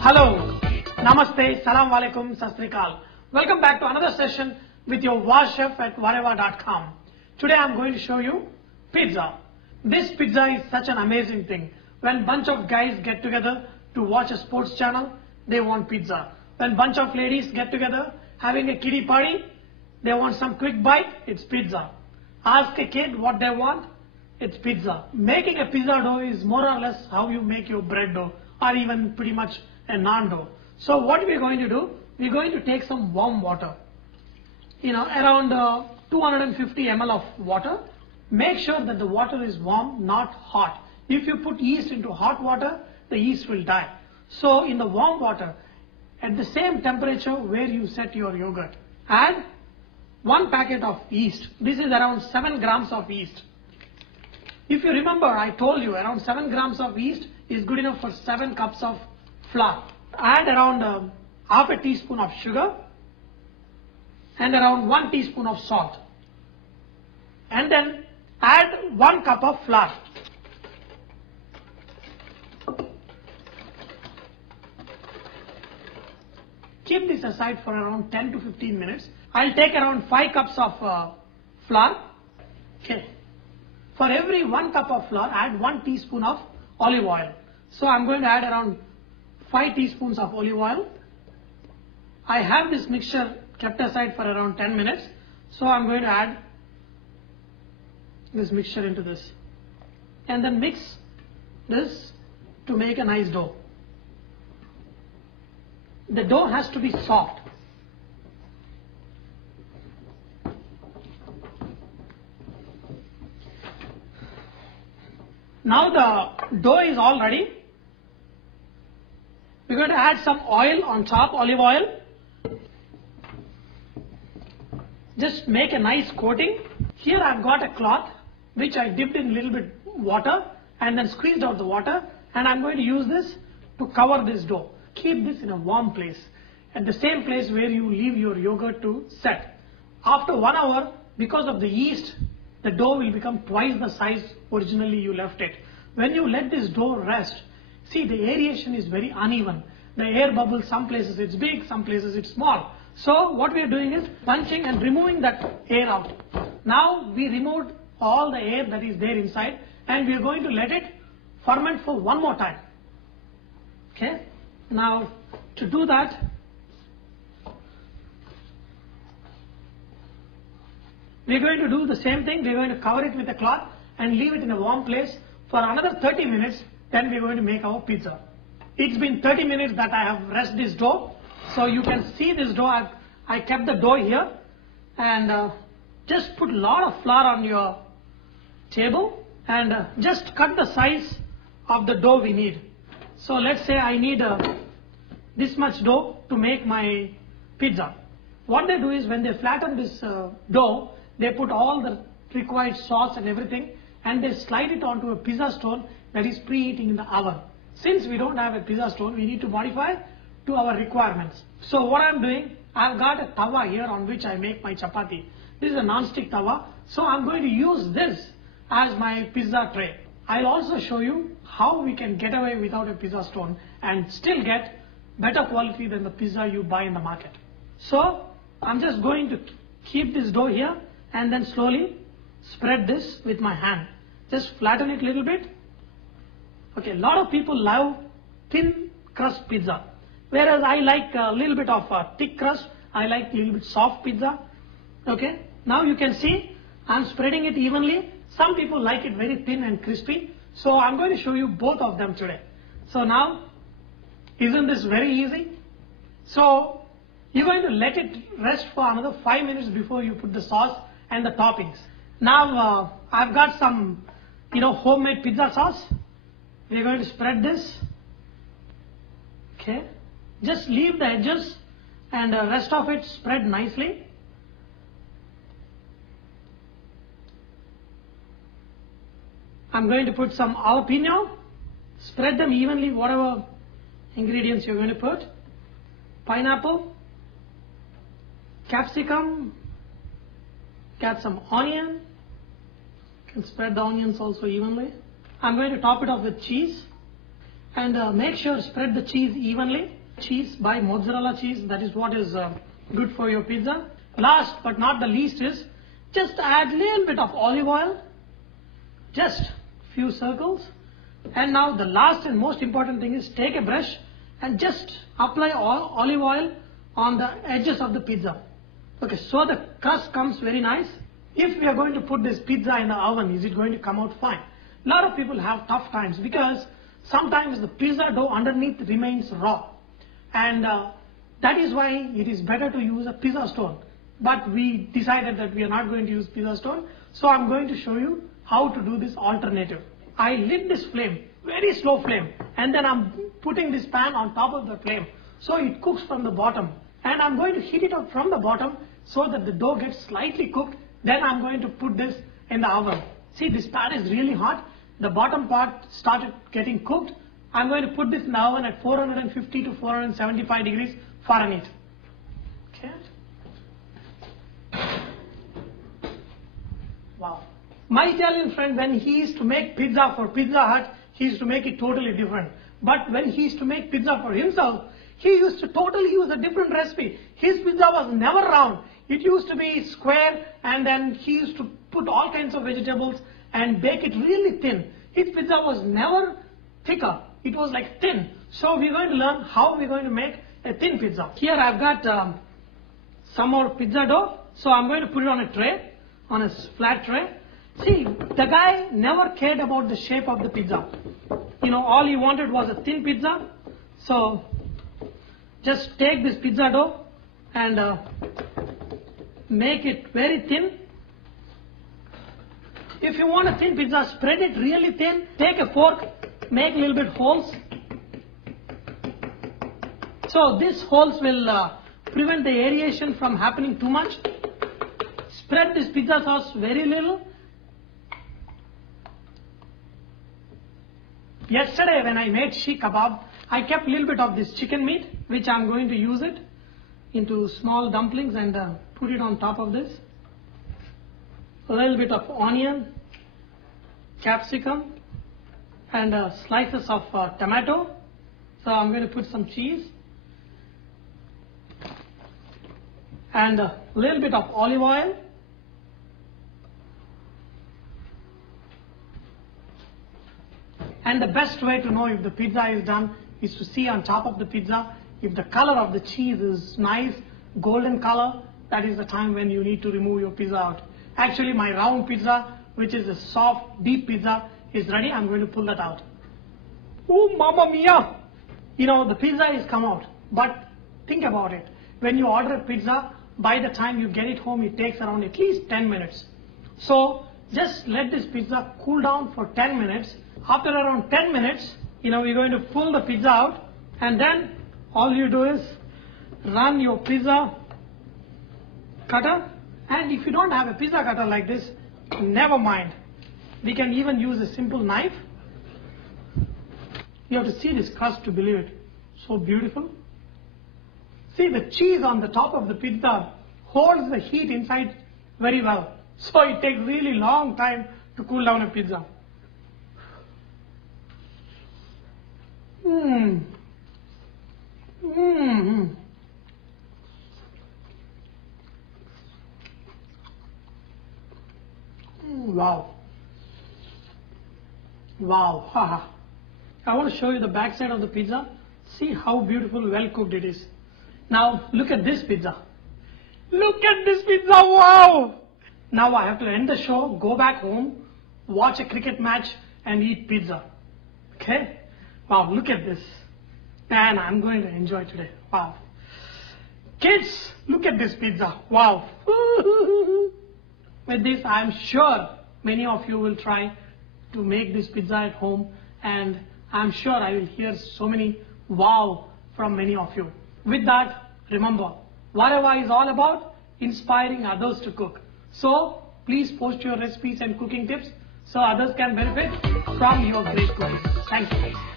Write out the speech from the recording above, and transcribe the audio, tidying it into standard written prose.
Hello, Namaste, Salam Alaikum, Sat Sri Akal. Welcome back to another session with your Wow Chef at Vareva.com. Today I am going to show you pizza. This pizza is such an amazing thing. When bunch of guys get together to watch a sports channel, they want pizza. When bunch of ladies get together having a kiddie party, they want some quick bite, it's pizza. Ask a kid what they want, it's pizza. Making a pizza dough is more or less how you make your bread dough, or even pretty much a naan dough. So what we're going to do, we're going to take some warm water, around 250 ml of water. Make sure that the water is warm, not hot. If you put yeast into hot water, the yeast will die. So in the warm water, at the same temperature where you set your yogurt, add 1 packet of yeast. This is around 7 grams of yeast. If you remember, I told you around 7 grams of yeast is good enough for 7 cups of flour. Add around half a teaspoon of sugar and around 1 teaspoon of salt. And then add 1 cup of flour. Keep this aside for around 10 to 15 minutes. I'll take around 5 cups of flour. Okay. For every 1 cup of flour, add 1 teaspoon of olive oil. So I'm going to add around 5 teaspoons of olive oil. I have this mixture kept aside for around 10 minutes. So I'm going to add this mixture into this. And then mix this to make a nice dough. The dough has to be soft. Now the dough is all ready. We're going to add some oil on top, olive oil. Just make a nice coating. Here I've got a cloth which I dipped in a little bit water and then squeezed out the water, and I'm going to use this to cover this dough. Keep this in a warm place, at the same place where you leave your yogurt to set. After 1 hour, because of the yeast, the dough will become twice the size originally you left it. When you let this dough rest, see, the aeration is very uneven. The air bubbles, some places it's big, some places it's small. So what we are doing is punching and removing that air out. Now we removed all the air that is there inside, and we are going to let it ferment for 1 more time. Okay. Now to do that, we are going to do the same thing. We are going to cover it with a cloth and leave it in a warm place for another 30 minutes. Then we are going to make our pizza. It's been 30 minutes that I have rested this dough. So you can see this dough. I kept the dough here, and just put a lot of flour on your table and just cut the size of the dough we need. So let's say I need this much dough to make my pizza. What they do is, when they flatten this dough, they put all the required sauce and everything, and they slide it onto a pizza stone that is preheating in the oven. Since we don't have a pizza stone, we need to modify to our requirements. So what I'm doing, I've got a tawa here on which I make my chapati. This is a non-stick tawa, so I'm going to use this as my pizza tray. I'll also show you how we can get away without a pizza stone and still get better quality than the pizza you buy in the market. So I'm just going to keep this dough here and then slowly spread this with my hand. Just flatten it a little bit. Okay, a lot of people love thin crust pizza, whereas I like a little bit of a thick crust. I like a little bit soft pizza. Okay, now you can see I'm spreading it evenly. Some people like it very thin and crispy. So I'm going to show you both of them today. So now, isn't this very easy? So you're going to let it rest for another 5 minutes before you put the sauce and the toppings. Now I've got some, homemade pizza sauce. We're going to spread this. Okay, just leave the edges and the rest of it spread nicely. I'm going to put some jalapeno. Spread them evenly, whatever ingredients you're going to put. Pineapple, capsicum, got some onion. You can spread the onions also evenly. I'm going to top it off with cheese. And make sure spread the cheese evenly. Cheese, buy mozzarella cheese. That is what is good for your pizza. Last but not the least is just add a little bit of olive oil. Just few circles. And now the last and most important thing is take a brush and just apply olive oil on the edges of the pizza. Okay, so the crust comes very nice. If we are going to put this pizza in the oven, is it going to come out fine? A lot of people have tough times because sometimes the pizza dough underneath remains raw. And that is why it is better to use a pizza stone. But we decided that we are not going to use pizza stone. So I'm going to show you how to do this alternative. I lit this flame, very slow flame, and then I'm putting this pan on top of the flame so it cooks from the bottom. And I'm going to heat it up from the bottom so that the dough gets slightly cooked. Then I'm going to put this in the oven. See, this pan is really hot. The bottom part started getting cooked. I'm going to put this in the oven at 450 to 475 degrees Fahrenheit. Okay. Wow. My Italian friend, when he used to make pizza for Pizza Hut, he used to make it totally different. But when he used to make pizza for himself, he used to totally use a different recipe. His pizza was never round. It used to be square, and then he used to put all kinds of vegetables and bake it really thin. His pizza was never thicker. It was like thin. So we're going to learn how we're going to make a thin pizza. Here I've got some more pizza dough. So I'm going to put it on a tray, on a flat tray. See, the guy never cared about the shape of the pizza. You know, all he wanted was a thin pizza. So just take this pizza dough and make it very thin. If you want a thin pizza, spread it really thin. Take a fork, make a little bit holes. So these holes will prevent the aeration from happening too much. Spread this pizza sauce very little. Yesterday when I made shish kebab, I kept a little bit of this chicken meat, which I'm going to use it into small dumplings and put it on top of this. A little bit of onion, capsicum, and slices of tomato. So I'm going to put some cheese and a little bit of olive oil. And the best way to know if the pizza is done is to see on top of the pizza, if the color of the cheese is nice, golden color, that is the time when you need to remove your pizza out. Actually, my round pizza, which is a soft, deep pizza, is ready. I'm going to pull that out. Oh, mamma mia! You know, the pizza is come out. But think about it. When you order a pizza, by the time you get it home, it takes around at least 10 minutes. So just let this pizza cool down for 10 minutes. After around 10 minutes, you know, we're going to pull the pizza out, and then all you do is run your pizza cutter. And if you don't have a pizza cutter like this, never mind. We can even use a simple knife. You have to see this crust to believe it. So beautiful. See, the cheese on the top of the pizza holds the heat inside very well. So it takes really long time to cool down a pizza. Wow. Wow. Haha. I want to show you the back side of the pizza. See how beautiful, well cooked it is. Now look at this pizza. Look at this pizza. Wow. Now I have to end the show, go back home, watch a cricket match and eat pizza. Okay? Wow, look at this. Man, I'm going to enjoy today. Wow. Kids, look at this pizza. Wow. With this, I'm sure many of you will try to make this pizza at home, and I'm sure I will hear so many wow from many of you. With that, remember, Varava is all about inspiring others to cook. So, please post your recipes and cooking tips so others can benefit from your great cooking. Thank you.